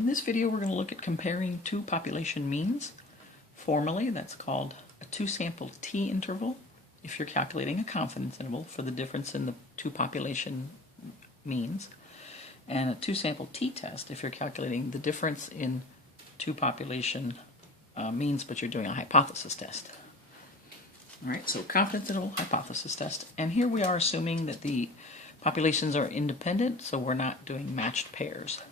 In this video, we're going to look at comparing two population means. Formally, that's called a two-sample t-interval if you're calculating a confidence interval for the difference in the two population means, and a two-sample t-test if you're calculating the difference in two population means, but you're doing a hypothesis test. All right, so confidence interval, hypothesis test, and here we are assuming that the populations are independent, so we're not doing matched pairs.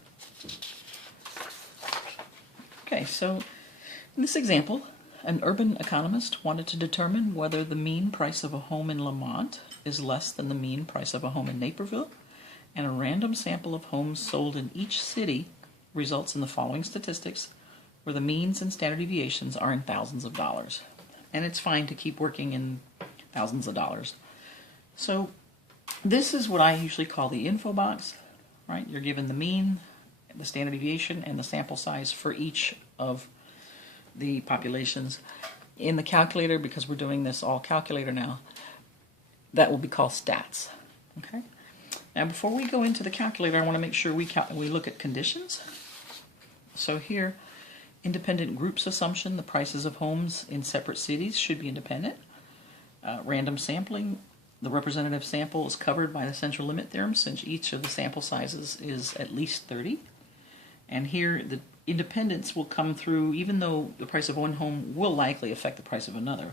Okay, so in this example, an urban economist wanted to determine whether the mean price of a home in Lamont is less than the mean price of a home in Naperville, and a random sample of homes sold in each city results in the following statistics, where the means and standard deviations are in thousands of dollars. And it's fine to keep working in thousands of dollars. So this is what I usually call the info box, right? You're given the mean, the standard deviation, and the sample size for each of the populations. In the calculator, because we're doing this all calculator now, that will be called stats. Okay. Now before we go into the calculator, I want to make sure we look at conditions. So here, independent groups assumption, the prices of homes in separate cities should be independent. Random sampling, the representative sample is covered by the central limit theorem since each of the sample sizes is at least 30. And here the independence will come through even though the price of one home will likely affect the price of another.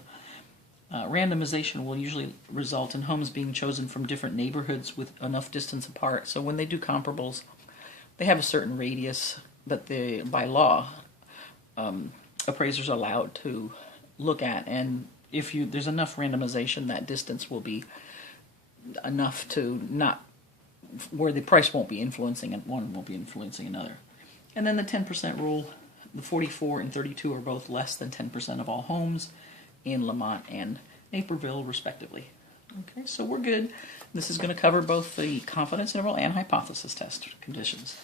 Randomization will usually result in homes being chosen from different neighborhoods with enough distance apart. So when they do comparables, they have a certain radius that they, by law, appraisers are allowed to look at, and if there's enough randomization, that distance will be enough to not, where the price won't be influencing and one won't be influencing another. And then the 10% rule, the 44 and 32 are both less than 10% of all homes in Lamont and Naperville, respectively. Okay, so we're good. This is going to cover both the confidence interval and hypothesis test conditions.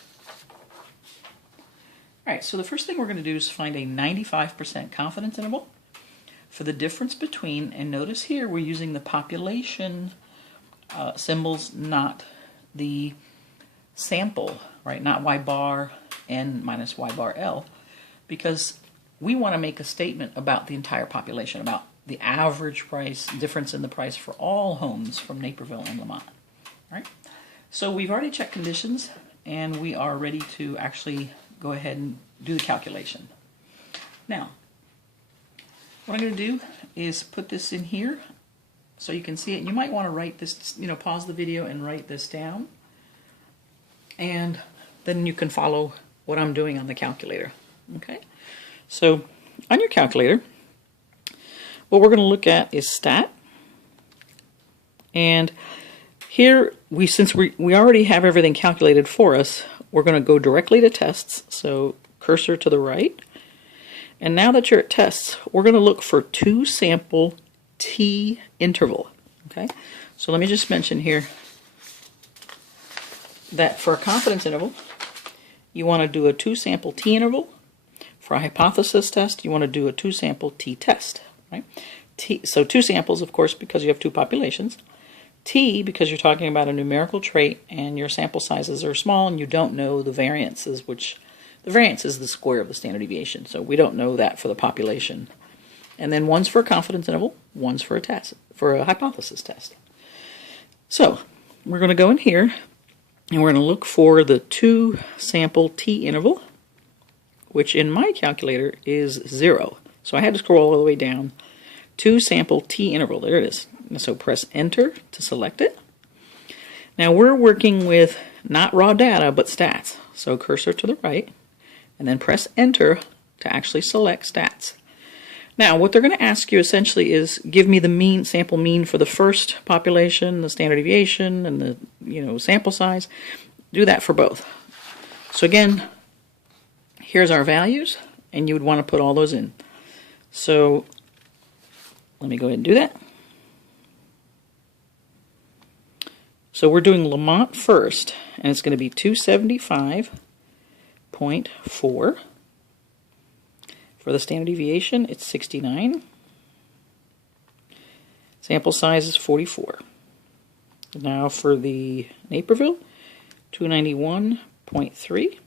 All right, so the first thing we're going to do is find a 95% confidence interval for the difference between, and notice here we're using the population symbols, not the sample, right? Not y bar n minus y bar l, because we want to make a statement about the entire population, about the average price, difference in the price for all homes from Naperville and Lamont. All right, so we've already checked conditions, and we are ready to actually go ahead and do the calculation. Now, what I'm going to do is put this in here so you can see it. You might want to write this, pause the video and write this down, and then you can follow what I'm doing on the calculator. Okay, so on your calculator, what we're going to look at is stat, and here since we already have everything calculated for us, we're going to go directly to tests, so cursor to the right. And now that you're at tests, we're going to look for two-sample t-interval. Okay, so let me just mention here that for a confidence interval, you want to do a two-sample t-interval. For a hypothesis test, you want to do a two-sample t-test. Right? So two samples, of course, because you have two populations. T, because you're talking about a numerical trait and your sample sizes are small and you don't know the variances, which the variance is the square of the standard deviation. So we don't know that for the population. And then one's for a confidence interval, one's for a test, for a hypothesis test. So we're going to go in here and we're going to look for the two-sample t-interval, which in my calculator is 0. So I had to scroll all the way down. Two-sample t-interval, there it is. So press enter to select it. Now we're working with not raw data, but stats. So cursor to the right, and then press enter to actually select stats. Now what they're going to ask you essentially is give me the mean, sample mean for the first population, the standard deviation, and the sample size. Do that for both. So again, here's our values, and you would want to put all those in. So let me go ahead and do that. So we're doing Lamont first, and it's going to be 275.4. For the standard deviation, it's 69. Sample size is 44. Now for the Naperville, 291.3.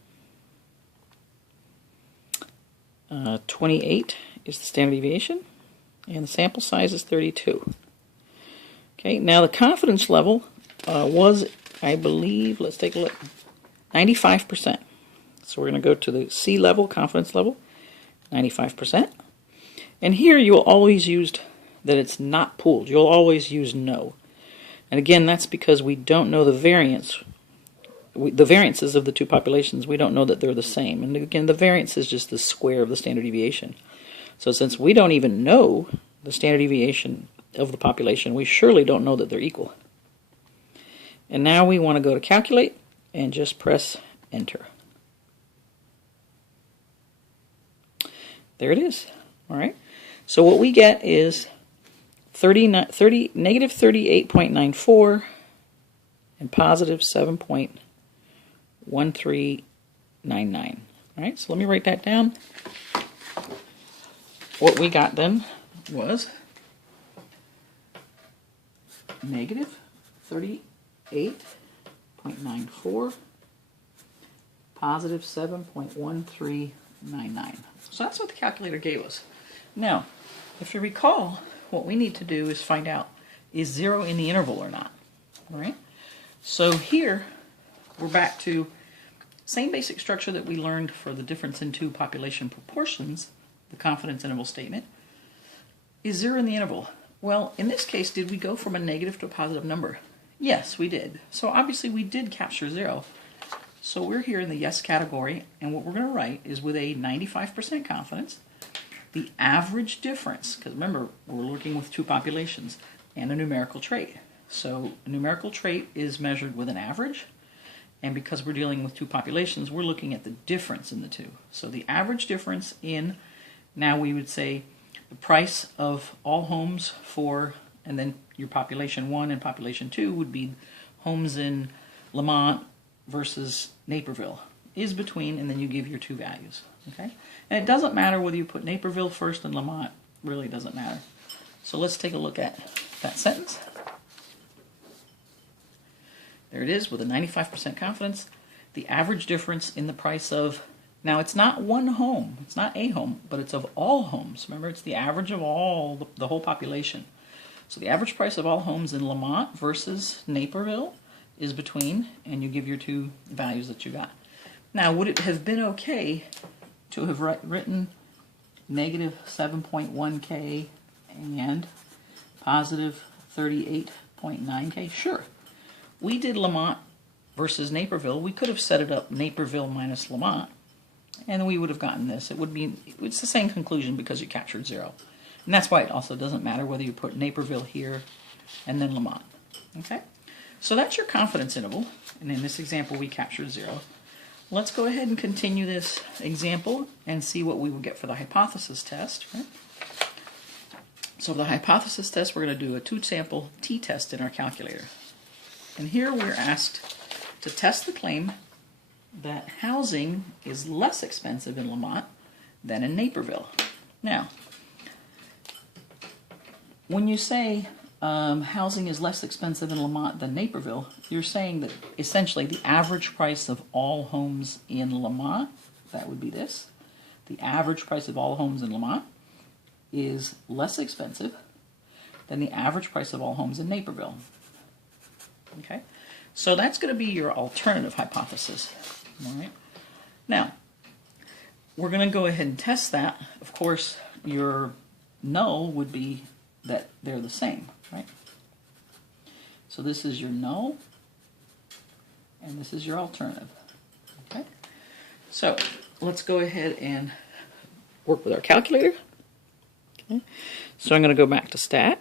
28 is the standard deviation, and the sample size is 32. Okay, now the confidence level was, I believe, let's take a look, 95%. So we're going to go to the C level, confidence level, 95%. And here you'll always use that it's not pooled. You'll always use no. And again, that's because we don't know the variance. The variances of the two populations, we don't know that they're the same. And again, the variance is just the square of the standard deviation. So since we don't even know the standard deviation of the population, we surely don't know that they're equal. And now we want to go to calculate and just press enter. There it is. All right. So what we get is negative 38.94 and positive 7.1399. All right, so let me write that down. What we got then was negative 38.94, positive 7.1399. So that's what the calculator gave us. Now, if you recall, what we need to do is find out, is 0 in the interval or not? All right? So here, we're back to same basic structure that we learned for the difference in two population proportions, the confidence interval statement. Is 0 in the interval? Well, in this case, did we go from a negative to a positive number? Yes, we did. So obviously we did capture 0. So we're here in the yes category, and what we're going to write is with a 95% confidence, the average difference, because remember, we're working with two populations, and a numerical trait. So a numerical trait is measured with an average, and because we're dealing with two populations, we're looking at the difference in the two. So the average difference in, now we would say, the price of all homes for, and then your population 1 and population 2 would be homes in Lamont versus Naperville, is between, and then you give your two values. Okay? And it doesn't matter whether you put Naperville first and Lamont, really doesn't matter. So let's take a look at that sentence. There it is with a 95% confidence. The average difference in the price of, now it's not one home, it's not a home, but it's of all homes. Remember, it's the average of all, the whole population. So the average price of all homes in Lamont versus Naperville is between, and you give your two values that you got. Now, would it have been okay to have written negative 7.1K and positive 38.9K? Sure. We did Lamont versus Naperville. We could have set it up Naperville minus Lamont, and we would have gotten this. It's the same conclusion because you captured 0. And that's why it also doesn't matter whether you put Naperville here and then Lamont. Okay? So that's your confidence interval, and in this example we captured 0. Let's go ahead and continue this example and see what we will get for the hypothesis test. Right? So for the hypothesis test, we're going to do a two-sample t-test in our calculator. And here we're asked to test the claim that housing is less expensive in Lamont than in Naperville. Now, when you say housing is less expensive in Lamont than Naperville, you're saying that essentially the average price of all homes in Lamont, that would be this, the average price of all homes in Lamont is less expensive than the average price of all homes in Naperville. Okay, so that's going to be your alternative hypothesis. All right. Now, we're going to go ahead and test that. Of course, your null would be that they're the same, right? So this is your null, and this is your alternative. Okay. So let's go ahead and work with our calculator. Okay. So I'm going to go back to Stat.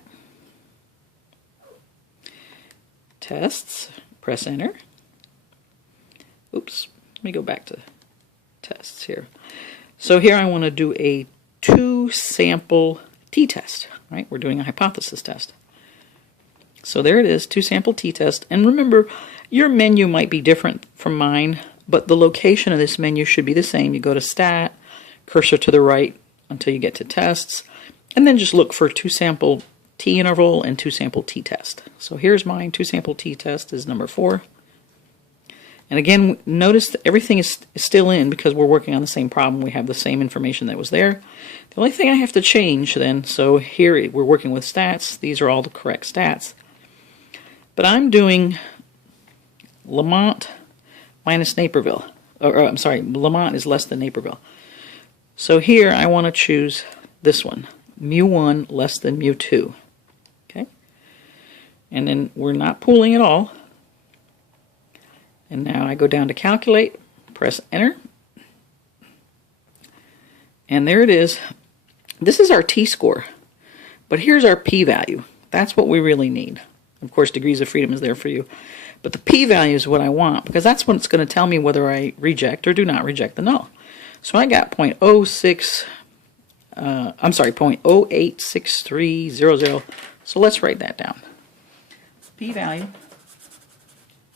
Tests, press enter. Oops, let me go back to tests here. So here I want to do a two-sample t-test, right? We're doing a hypothesis test. So there it is, two-sample t-test. And remember, your menu might be different from mine, but the location of this menu should be the same. You go to Stat, cursor to the right until you get to Tests, and then just look for two-sample t-interval and two-sample t-test. So here's mine, two-sample t-test is number 4. And again, notice that everything is still in because we're working on the same problem. We have the same information that was there. The only thing I have to change then, so here we're working with stats. These are all the correct stats. But I'm doing Lamont minus Naperville. I'm sorry, Lamont is less than Naperville. So here I want to choose this one, mu1 less than mu2. Okay? And then we're not pooling at all. And now I go down to calculate, press enter. And there it is. This is our t-score. But here's our p-value. That's what we really need. Of course, degrees of freedom is there for you. But the p-value is what I want, because that's what's going to tell me whether I reject or do not reject the null. So I got 0.086300. So let's write that down. P-value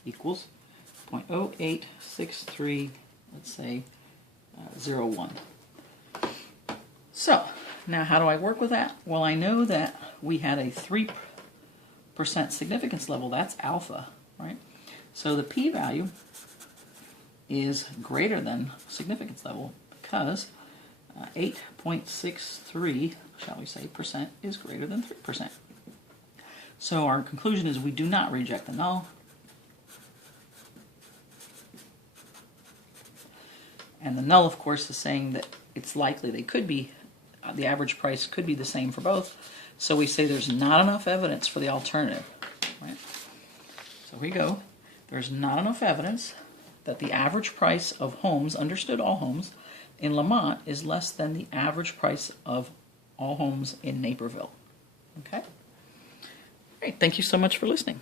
equals 0.0863, let's say 01. So now how do I work with that? Well, I know that we had a 3% significance level. That's alpha, right? So the p-value is greater than significance level because 8.63, shall we say, percent is greater than 3%. So our conclusion is we do not reject the null. And the null, of course, is saying that it's likely they could be, the average price could be the same for both. So we say there's not enough evidence for the alternative. Right? So here we go. There's not enough evidence that the average price of homes, understood all homes, in Lamont is less than the average price of all homes in Naperville. Okay? All right, thank you so much for listening.